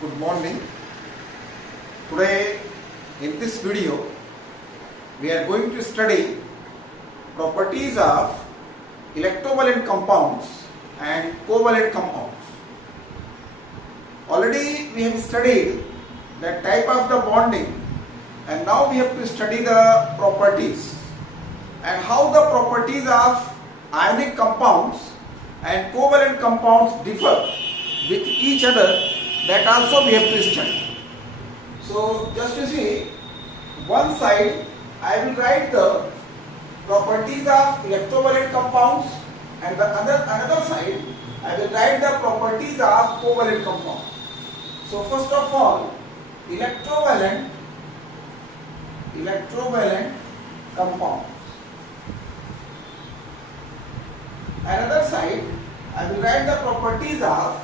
Good morning. Today in this video we are going to study properties of electrovalent compounds and covalent compounds. Already we have studied the type of the bonding, and now we have to study the properties and how the properties of ionic compounds and covalent compounds differ with each other. That also we have to study. So just to see, one side I will write the properties of electrovalent compounds, and the another side I will write the properties of covalent compounds. So first of all, electrovalent compounds. Another side I will write the properties of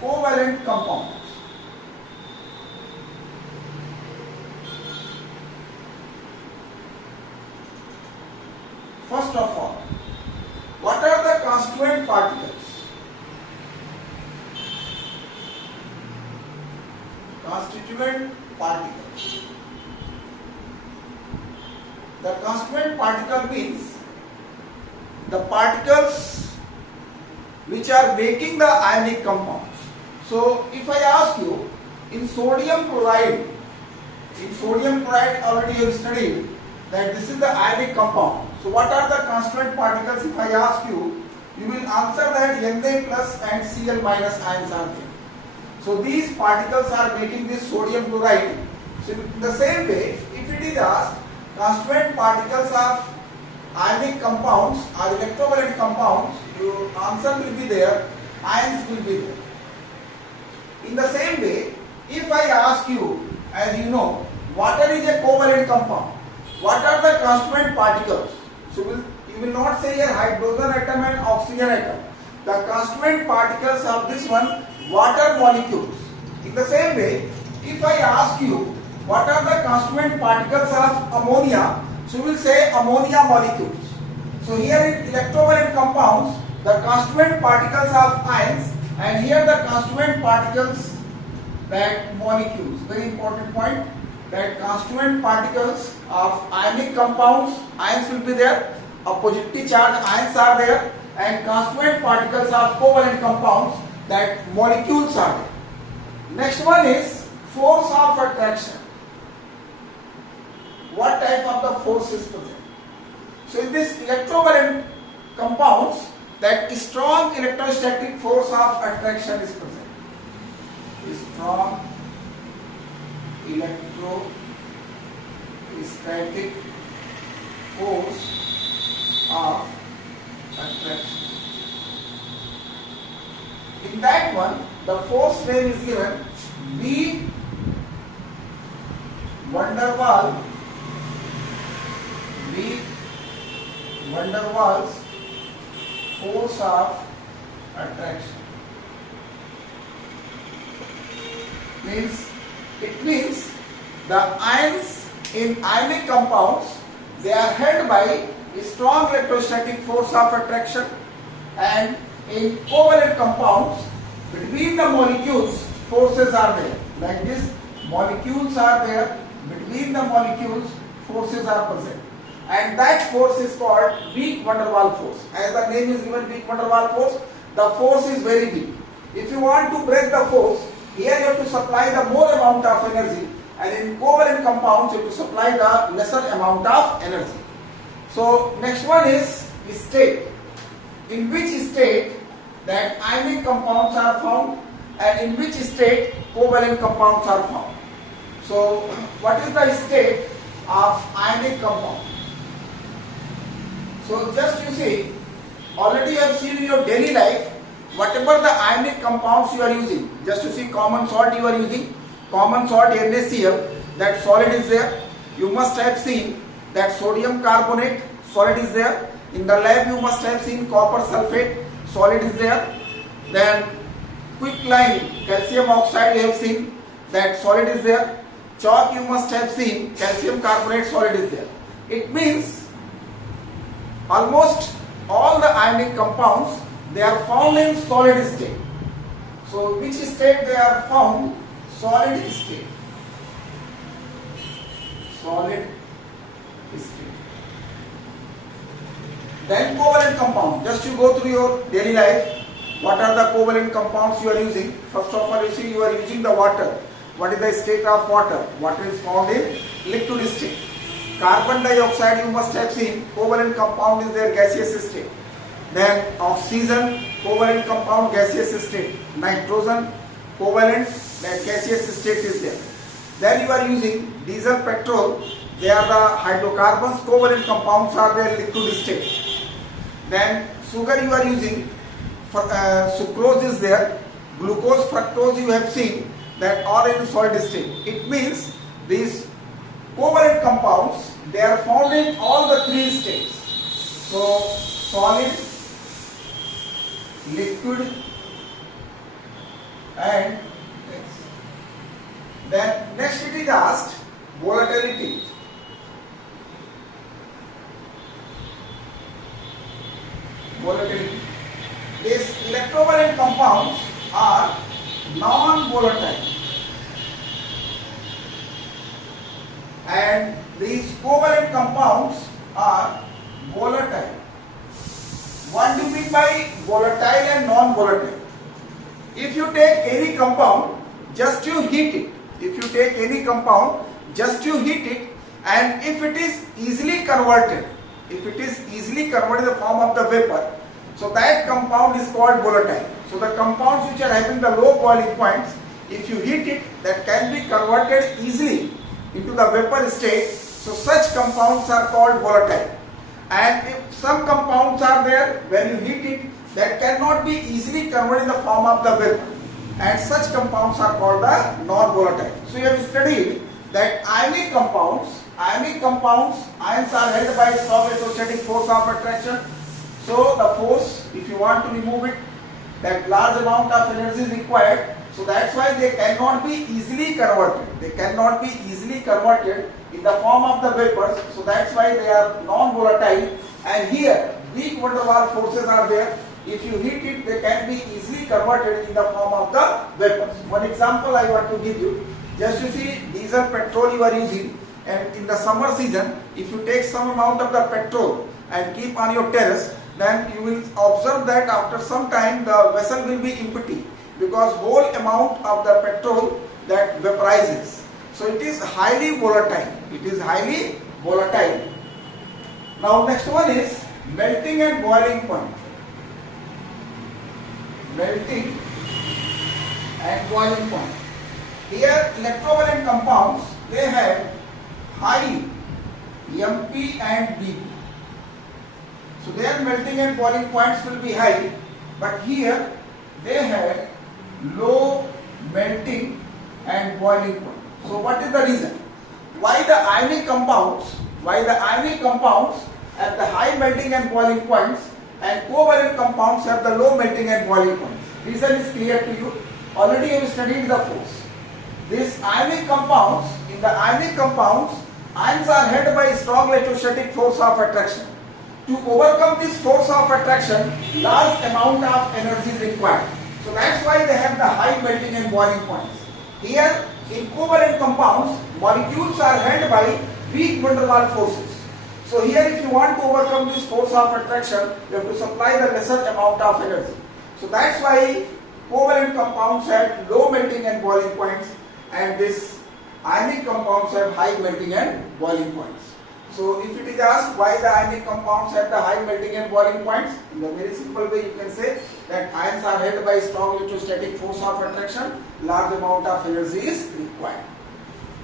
covalent compounds. First of all, what are the constituent particles? Constituent particles. The constituent particle means the particles which are making the ionic compounds. So if I ask you, in sodium chloride already you have studied that this is the ionic compound. So what are the constituent particles? If I ask you, you will answer that Na plus and Cl minus ions are there. So these particles are making this sodium chloride. So in the same way, if it is asked constituent particles of ionic compounds or electrovalent compounds, your answer will be there, ions will be there. In the same way, if I ask you, as you know, water is a covalent compound, what are the constituent particles? So you will not say here hydrogen atom and oxygen atom. The constituent particles of this one, water molecules. In the same way, if I ask you what are the constituent particles of ammonia, so we will say ammonia molecules. So here in electrovalent compounds, the constituent particles of ions, and here the constituent particles that molecules. Very important point, that constituent particles of ionic compounds, ions will be there, oppositely charged ions are there, and constituent particles of covalent compounds, that molecules are there. Next one is force of attraction. What type of the force is present? So in this electrovalent compounds, that strong electrostatic force of attraction is present. Strong electrostatic force of attraction. In that one, the force name is given V. van der Waals force of attraction. It means the ions in ionic compounds, they are held by a strong electrostatic force of attraction, and in covalent compounds, between the molecules forces are there. Like this, molecules are there, between the molecules forces are present, and that force is called weak van der Waals force. As the name is given, weak van der Waals force, the force is very weak. If you want to break the force, here you have to supply the more amount of energy, and in covalent compounds you have to supply the lesser amount of energy. So next one is state. In which state that ionic compounds are found, and in which state covalent compounds are found. So what is the state of ionic compound? So just you see, already you have seen in your daily life, whatever the ionic compounds you are using, just to see common salt you are using, common salt NaCl, that solid is there. You must have seen that sodium carbonate solid is there. In the lab you must have seen copper sulfate solid is there. Then quicklime calcium oxide you have seen, that solid is there. Chalk you must have seen calcium carbonate solid is there. It means almost all the ionic compounds, they are found in solid state. So which state they are found? solid state. Solid state. Then covalent compound. Just you go through your daily life. What are the covalent compounds you are using? First of all, you see you are using the water. What is the state of water? Water is found in liquid state. Carbon dioxide you must have seen. Covalent compound is their gaseous state. Then oxygen, covalent compound, gaseous state. Nitrogen, covalent, that gaseous state is there. Then you are using diesel, petrol. They are the hydrocarbons. Covalent compounds are their liquid state. Then sugar you are using. Sucrose is there. Glucose, fructose you have seen that are in solid state. It means these covalent compounds, they are found in all the three states. So solid, liquid and then next it is asked volatility. Volatility. These electrovalent compounds are non-volatile and these covalent compounds are volatile. What do you mean by volatile and non-volatile? If you take any compound, just you heat it. If you take any compound, just you heat it, and if it is easily converted, in the form of the vapor, so that compound is called volatile. So the compounds which are having the low boiling points, if you heat it, that can be converted easily into the vapor state. So such compounds are called volatile. And if some compounds are there, when you heat it, that cannot be easily converted in the form of the vapor. And such compounds are called the non-volatile. So you have studied that ionic compounds, ions are held by strong electrostatic force of attraction. So the force, if you want to remove it, that large amount of energy is required. So that's why they cannot be easily converted. They cannot be easily converted in the form of the vapors. So that's why they are non-volatile. And here, weak van der Waals forces are there. If you heat it, they can be easily converted in the form of the vapors. One example I want to give you. Just you see, diesel, petrol you are using, and in the summer season, if you take some amount of the petrol and keep on your terrace, then you will observe that after some time the vessel will be empty because whole amount of the petrol that vaporizes. So it is highly volatile. It is highly volatile. Now next one is melting and boiling point. Melting and boiling point. Here electrovalent compounds, they have high MP and BP. So their melting and boiling points will be high, but here they have low melting and boiling point. So what is the reason? Why the ionic compounds have the high melting and boiling points and covalent compounds have the low melting and boiling points? Reason is clear to you. Already you have studied the force. These ionic compounds, in the ionic compounds, ions are held by strong electrostatic force of attraction. To overcome this force of attraction, large amount of energy is required. So that's why they have the high melting and boiling points. Here, in covalent compounds, molecules are held by weak van der Waals forces. So here, if you want to overcome this force of attraction, you have to supply the lesser amount of energy. So that's why covalent compounds have low melting and boiling points, and this ionic compounds have high melting and boiling points. So if it is asked why the ionic compounds have the high melting and boiling points, in a very simple way you can say that ions are held by strong electrostatic force of attraction, large amount of energy is required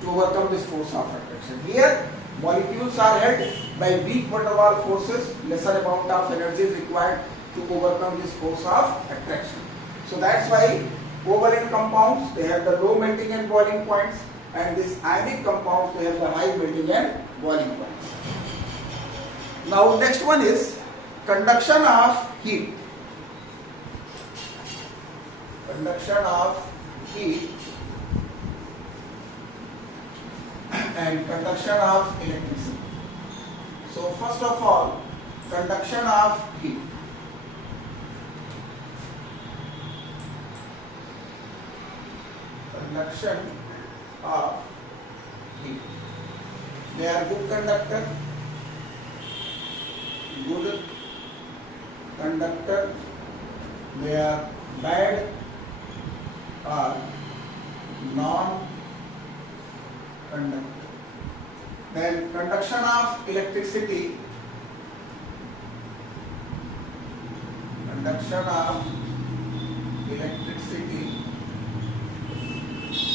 to overcome this force of attraction. Here molecules are held by weak van der Waals forces, lesser amount of energy is required to overcome this force of attraction. So that's why covalent compounds, they have the low melting and boiling points, and this ionic compounds, they have the high melting and boiling points. Now next one is conduction of heat. Conduction of heat and conduction of electricity. So first of all, conduction of heat. conduction of heat. They are good conductor, they are bad or non-conductor. Then conduction of electricity,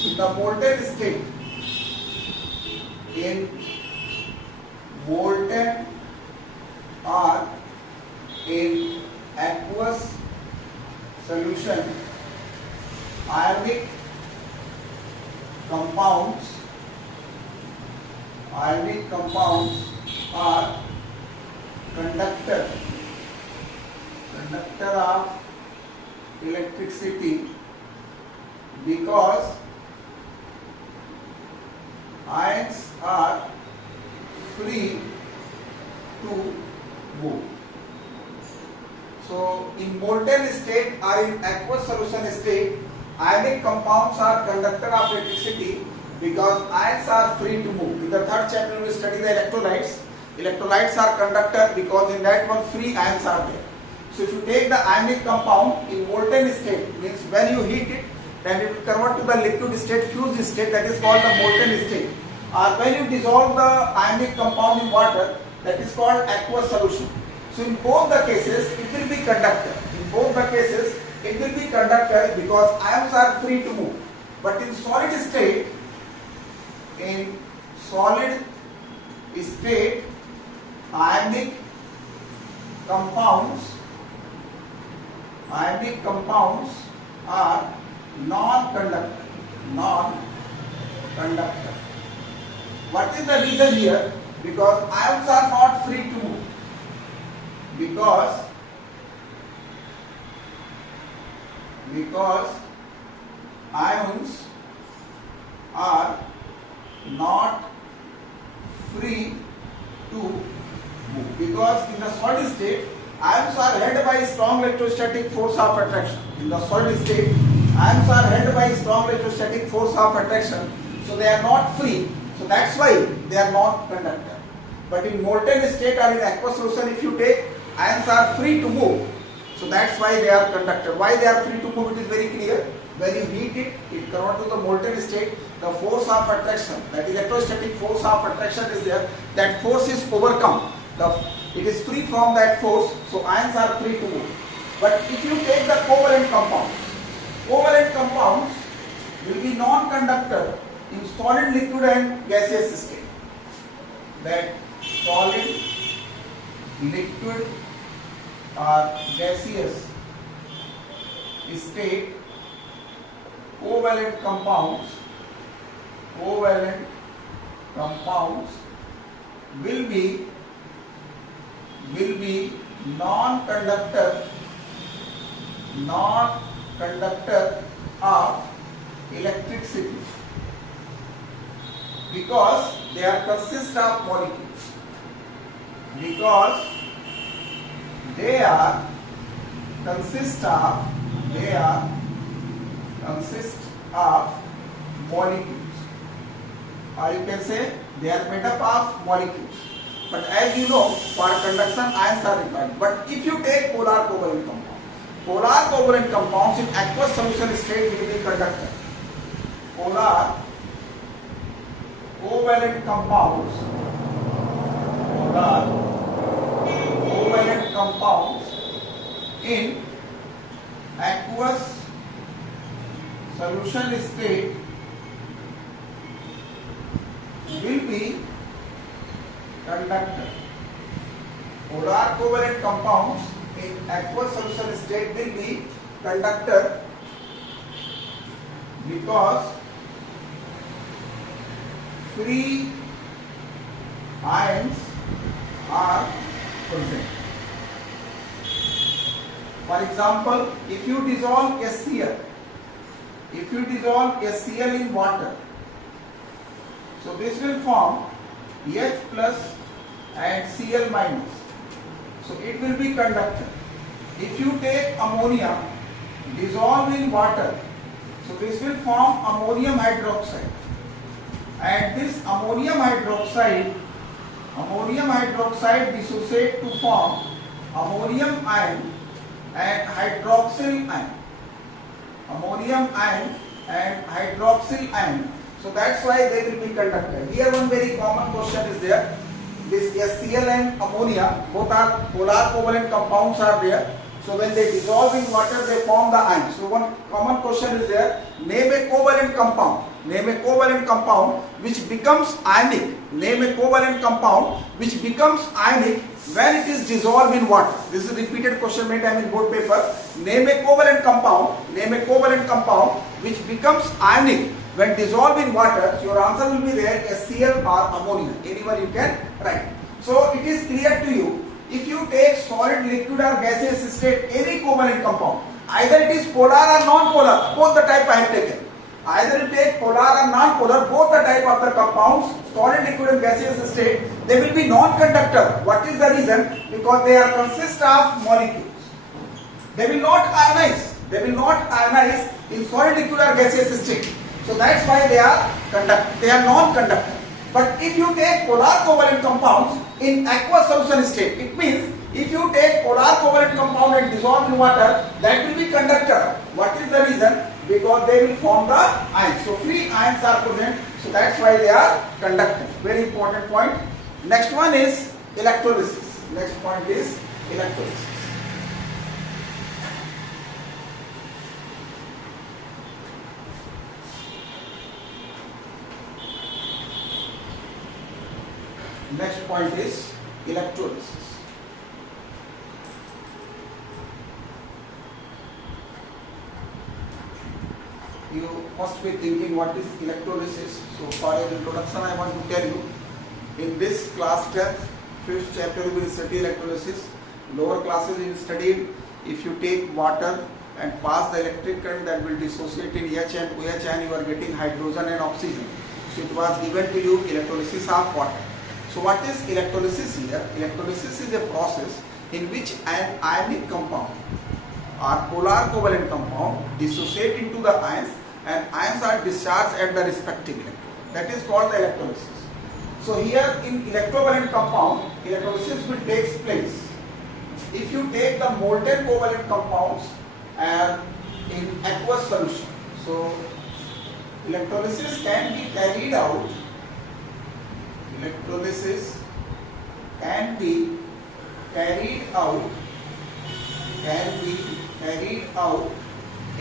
in the molten state, or in aqueous solution, ionic compounds are conductor of electricity because ions are free to move. So in molten state or in aqueous solution state, ionic compounds are conductor of electricity because ions are free to move. In the third chapter we will study the electrolytes. Electrolytes are conductor because in that one free ions are there. So if you take the ionic compound in molten state, means when you heat it, then it will convert to the liquid state, fused state, that is called the molten state. Or when you dissolve the ionic compound in water, that is called aqueous solution. So in both the cases, it will be conductor. In both the cases, it will be conductor because ions are free to move. But in solid state, ionic compounds are non-conductor. What is the reason here? Because ions are not free to move. Because ions are not free to move. Because in the solid state, ions are held by strong electrostatic force of attraction. In the solid state, ions are held by strong electrostatic force of attraction. So they are not free. So that's why they are not conductor. But in molten state or in aqueous solution, if you take, ions are free to move. So that's why they are conductor. Why they are free to move, it is very clear. When you heat it, it converts to the molten state. The force of attraction, that electrostatic force of attraction is there. That force is overcome. It is free from that force. So ions are free to move. But if you take the covalent compounds will be non-conductor in solid, liquid and gaseous state. That solid, liquid or gaseous state, covalent compounds will be non-conductor of electricity because they are consist of molecules. Because they are consist of molecules, or you can say they are made up of molecules. But as you know, for conduction ions are required. But if you take polar covalent compounds in aqueous solution state will be conductor. Polar covalent compounds in aqueous solution state will be conductor. Polar covalent compounds in aqueous solution state will be conductor because free ions are present. For example, if you dissolve HCl in water, so this will form H plus and Cl minus. So it will be conductor. If you take ammonia, dissolve in water, So this will form ammonium hydroxide, and this ammonium hydroxide dissociate to form ammonium ion and hydroxyl ion. Ammonium ion and hydroxyl ion. So that's why they will be conducted. Here one very common question is there. This HCl and ammonia, both are polar covalent compounds are there. So when they dissolve in water, they form the ion. So one common question is there. Name a covalent compound. Name a covalent compound which becomes ionic. Name a covalent compound which becomes ionic when it is dissolved in water. This is a repeated question many times in board paper. Name a covalent compound. Name a covalent compound which becomes ionic when dissolved in water. So your answer will be there, HCl or ammonia. Anyone you can write. So it is clear to you. If you take solid, liquid or gaseous state, any covalent compound, either it is polar or non-polar, both the type I have taken. Either you take polar or non-polar, both the type of the compounds, solid, liquid and gaseous state, they will be non-conductor. What is the reason? Because they are consist of molecules. They will not ionize. They will not ionize in solid, liquid or gaseous state. So that's why they are conductor. They are non-conductor. But if you take polar covalent compounds in aqueous solution state, it means if you take polar covalent compound and dissolve in water, that will be conductor. What is the reason? Because they will form the ions. So free ions are present. So that's why they are conductor. Very important point. Next one is electrolysis. Next point is electrolysis. Next point is electrolysis. You must be thinking what is electrolysis. So for your introduction I want to tell you, in this class 10th, 5th chapter you will study electrolysis. Lower classes you will study if you take water and pass the electric current, that will dissociate in H and OH and you are getting hydrogen and oxygen. So it was given to you electrolysis of water. So what is electrolysis here? Electrolysis is a process in which an ionic compound or polar covalent compound dissociate into the ions and ions are discharged at the respective electrode. That is called the electrolysis. So here in electrovalent compound, electrolysis will take place. If you take the molten covalent compounds in aqueous solution, so electrolysis can be carried out. Electrolysis can be carried out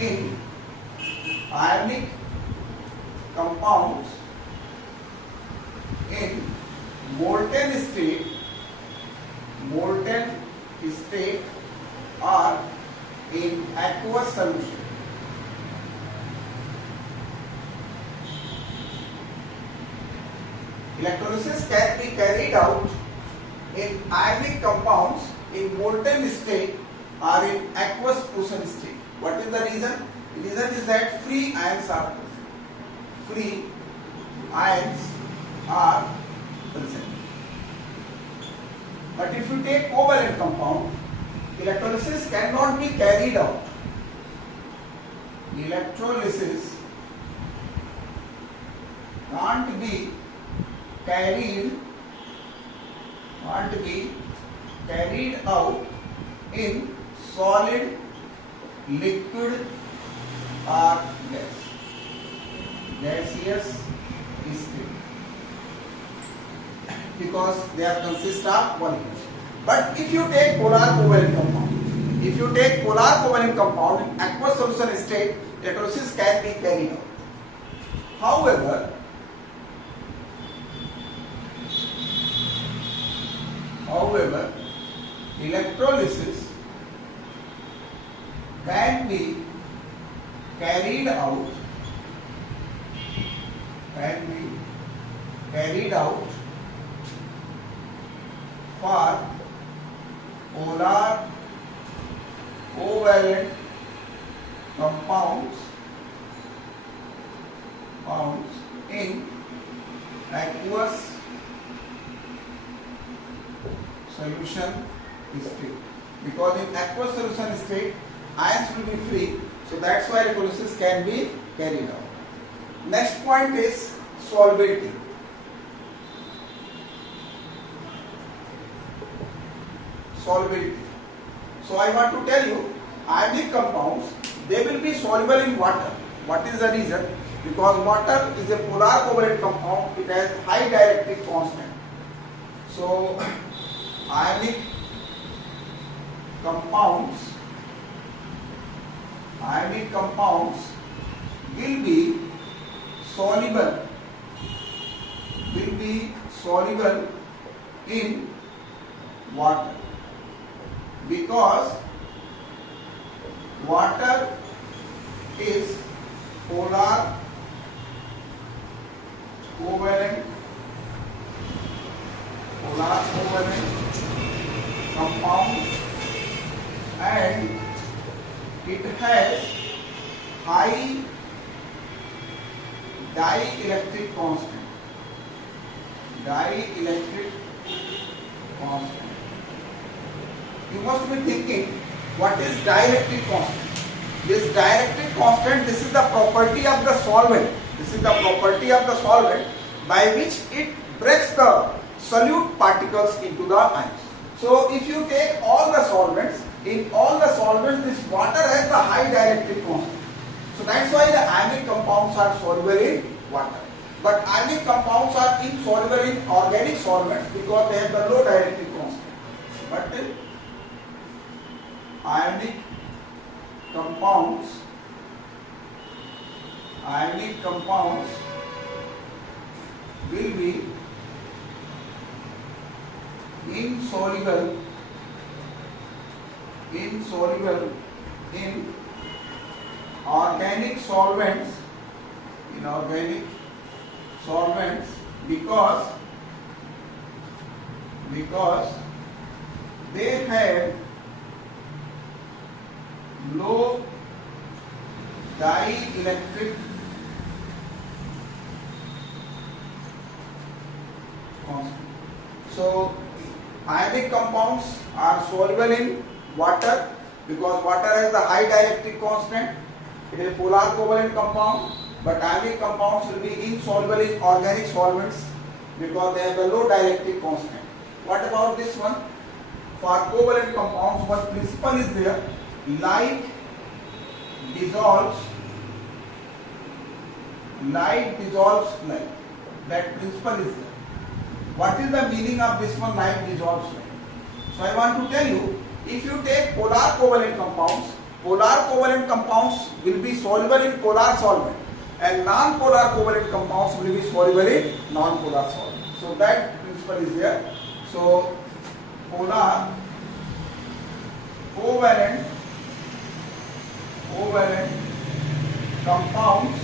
in ionic compounds in molten state or in aqueous solution. Electrolysis can be carried out in ionic compounds in molten state or in aqueous solution state. What is the reason? The reason is that free ions are present. Free ions are present. But if you take covalent compound, electrolysis cannot be carried out. Electrolysis can't be carried out in solid, liquid or gaseous state, because they are consist of molecules. But if you take polar covalent compound, in aqueous solution state, electrolysis can be carried out. However, electrolysis can be carried out for polar covalent compounds in aqueous solution state, because in aqueous solution state ions will be free, So that's why electrolysis can be carried out. Next point is solubility. Solubility. So I want to tell you, ionic compounds, they will be soluble in water. What is the reason? Because water is a polar covalent compound, it has high dielectric constant. So ionic compounds will be soluble in water, because water is polar covalent compound and it has high dielectric constant. You must be thinking, what is dielectric constant? This dielectric constant, this is the property of the solvent. By which it breaks the solute particles into the ions. So if you take all the solvents, in all the solvents this water has the high dielectric constant. So that's why the ionic compounds are soluble in water. But ionic compounds are insoluble in organic solvents because they have the low dielectric constant. But ionic compounds will be insoluble in organic solvents, because they have low dielectric constant. So ionic compounds are soluble in water because water has the high dielectric constant. It is a polar covalent compound, but ionic compounds will be insoluble in organic solvents because they have the low dielectric constant. What about this one? For covalent compounds, one principle is there: light dissolves light. That principle is there. What is the meaning of this one, light dissolves light? So I want to tell you, if you take polar covalent compounds will be soluble in polar solvent, and non-polar covalent compounds will be soluble in non-polar solvent. So that principle is there. So polar covalent compounds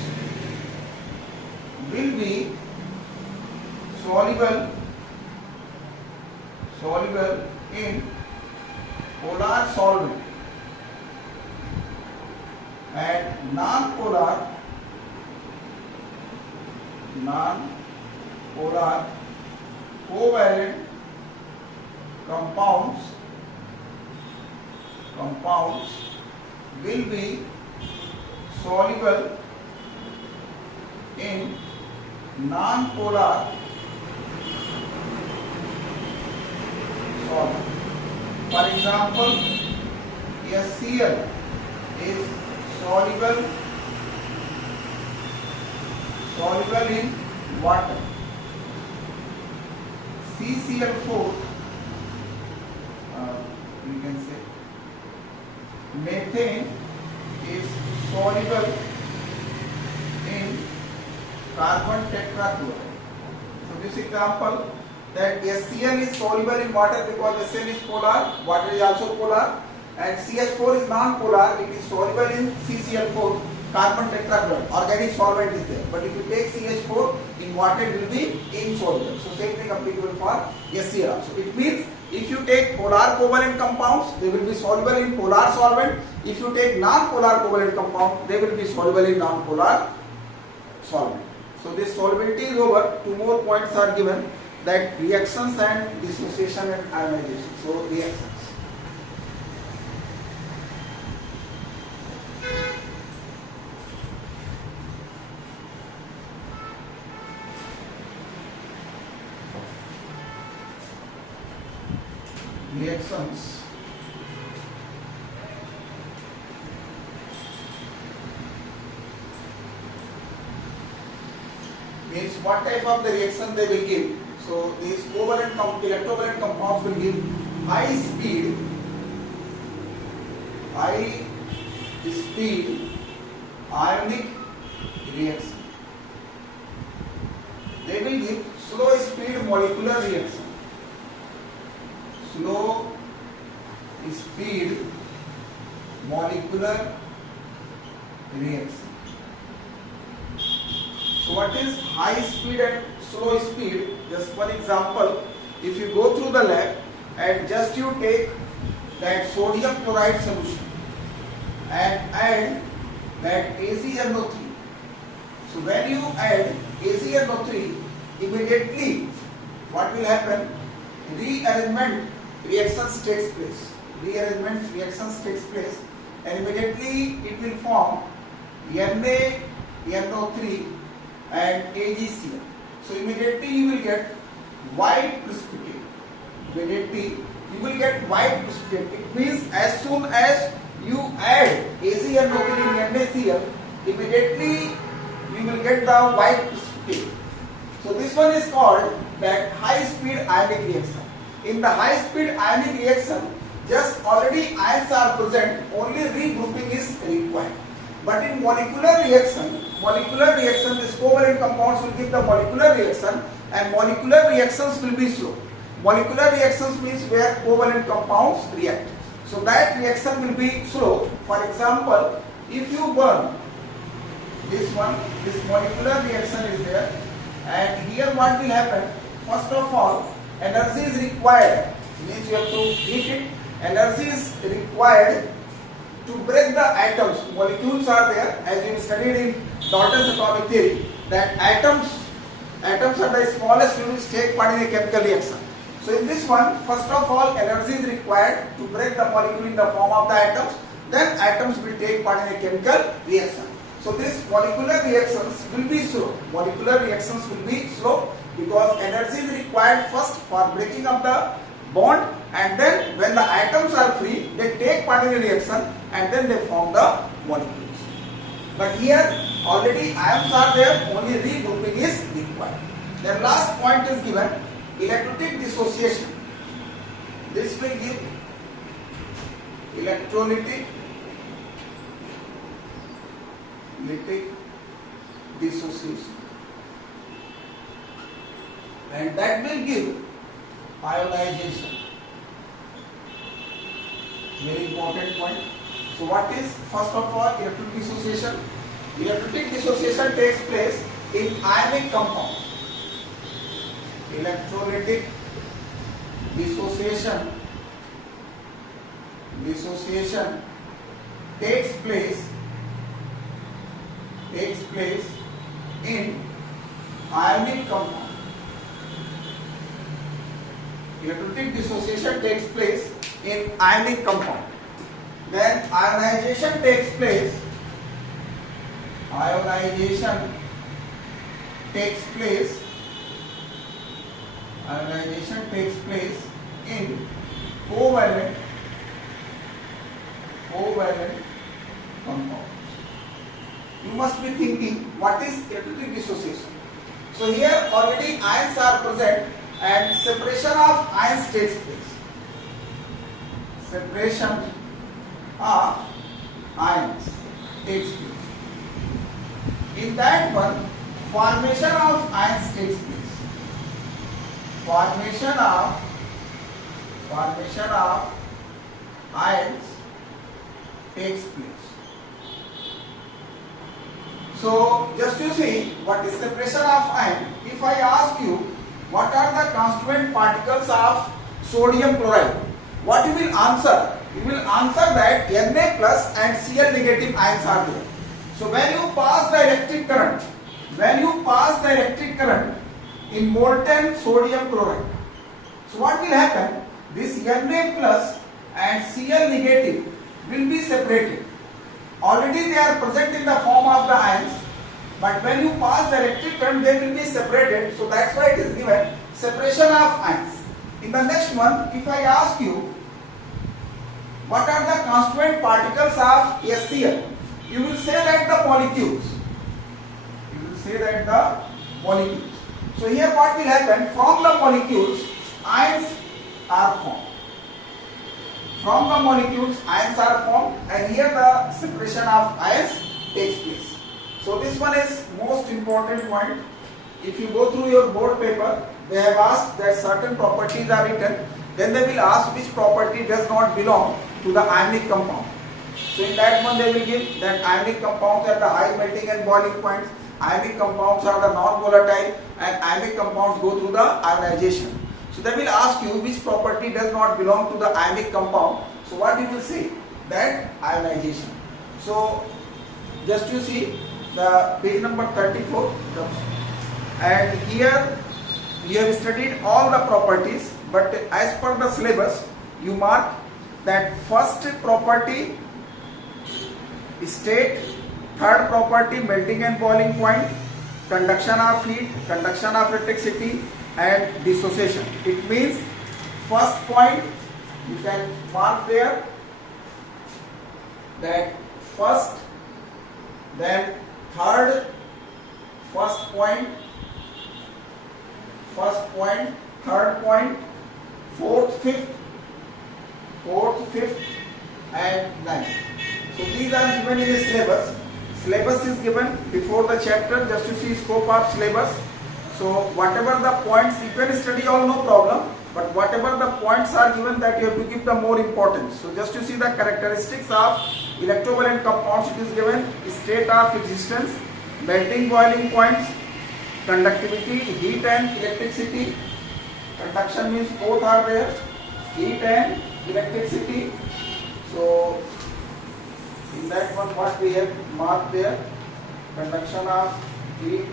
will be soluble in polar solvent, and non-polar covalent compounds will be soluble in non-polar solvent. For example, HCl is soluble in water. CCl4, we can say methane is soluble in carbon tetrachloride. So this example, that HCl is soluble in water because HCl is polar, water is also polar, and CH4 is non-polar, it is soluble in CCl4, carbon tetrachloride, organic solvent is there. But if you take CH4 in water, it will be insoluble. So same thing applicable for HCl also. It means if you take polar covalent compounds, they will be soluble in polar solvent. If you take non-polar covalent compound, they will be soluble in non-polar solvent. So this solubility is over. Two more points are given, that reactions and dissociation and ionization. So reactions. reactions means what type of the reaction they will give. So these electrovalent compounds will give high speed ionic reaction. They will give slow speed molecular reaction. Slow speed molecular reaction. So what is high speed and slow speed? Just one example. If you go through the lab and just you take that sodium chloride solution and add that AgNO3. So when you add AgNO3, immediately what will happen? Rearrangement reactions takes place. Rearrangement reactions takes place, and immediately it will form NaNO3 and AgCl. So immediately you will get white precipitate. Immediately you will get white precipitate. It means as soon as you add AgNO3 and NaCl, immediately you will get the white precipitate. So this one is called that high speed ionic reaction. In the high speed ionic reaction, just already ions are present, only regrouping is required. But in molecular reaction, these covalent compounds will give the molecular reaction, and molecular reactions will be slow. Molecular reactions means where covalent compounds react. So that reaction will be slow. For example, if you burn this one, this molecular reaction is there, and here what will happen? First of all, energy is required. Means you have to heat it. Energy is required to break the atoms. Molecules are there, as you studied in Dalton's atomic theory, that atoms are the smallest units take part in a chemical reaction. So in this one, first of all, energy is required to break the molecule in the form of the atoms. Then atoms will take part in a chemical reaction. So these molecular reactions will be slow. Molecular reactions will be slow because energy is required first for breaking up the bond, and then when the atoms are free, they take part in the reaction and then they form the molecules. But here already ions are there, only regrouping is required. Then last point is given, electrolytic dissociation. This will give electrolytic dissociation, and that will give ionization. Very important point. So what is first of all electrolytic dissociation? Electrolytic dissociation takes place in ionic compound. Electrolytic dissociation takes place in ionic compound. Electrolytic dissociation takes place in ionic compound. Then ionization takes place. Ionization takes place in covalent compounds. You must be thinking, what is electrolytic dissociation? So here already ions are present and separation of ions takes place. Separation of ions takes place. In that one, formation of ions takes place. Formation of ions takes place. So just to see what is separation of ion, if I ask you what are the constituent particles of sodium chloride, what you will answer? You will answer that Na plus and Cl negative ions are there. So when you pass the electric current in molten sodium chloride, so what will happen? This Na plus and Cl negative will be separated. Already they are present in the form of the ions, but when you pass the electric current, they will be separated. So that's why it is given separation of ions. In the next one, if I ask you what are the constituent particles of HCl? You will say that the molecules. You will say that the molecules. So here what will happen? From the molecules, ions are formed. From the molecules, ions are formed, and here the separation of ions takes place. So this one is most important point. If you go through your board paper, they have asked that certain properties are written. Then they will ask which property does not belong to the ionic compound. So in that one they will give that ionic compounds are the high melting and boiling points, ionic compounds are the non-volatile, and ionic compounds go through the ionization. So they will ask you which property does not belong to the ionic compound. So what you will say? That ionization. So just you see the page number 34, and here you have studied all the properties, but as per the syllabus you mark that first property state, third property melting and boiling point, conduction of heat, conduction of electricity, and dissociation. It means first point you can mark there, that first, then third, first point, third point, fourth, fifth, and ninth. So these are given in the syllabus. Syllabus is given before the chapter, just to see scope of syllabus. So whatever the points, you can study all, no problem, but whatever the points are given, that you have to give the more importance. So just to see the characteristics of electrovalent compounds, it is given state of existence, melting boiling points, conductivity, heat and electricity. Conduction means both are there, heat and electricity. So in that one what we have marked there, conduction of heat,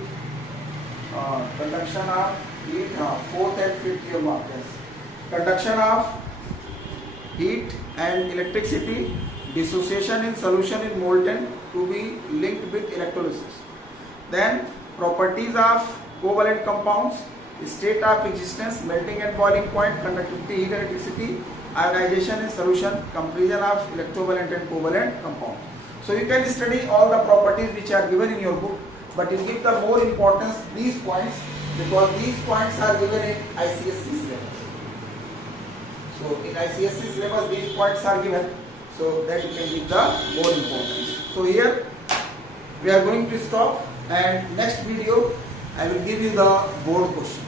fourth and fifth you mark as conduction of heat and electricity, dissociation in solution in molten to be linked with electrolysis. Then properties of covalent compounds, state of existence, melting and boiling point, conductivity, heat, electricity, ionization in solution, comparison of electrovalent and covalent compounds. So you can study all the properties which are given in your book, but you give the more importance these points, because these points are given in ICSE syllabus. So in ICSE syllabus these points are given, so that you can give the more importance. So here we are going to stop, and next video I will give you the board questions.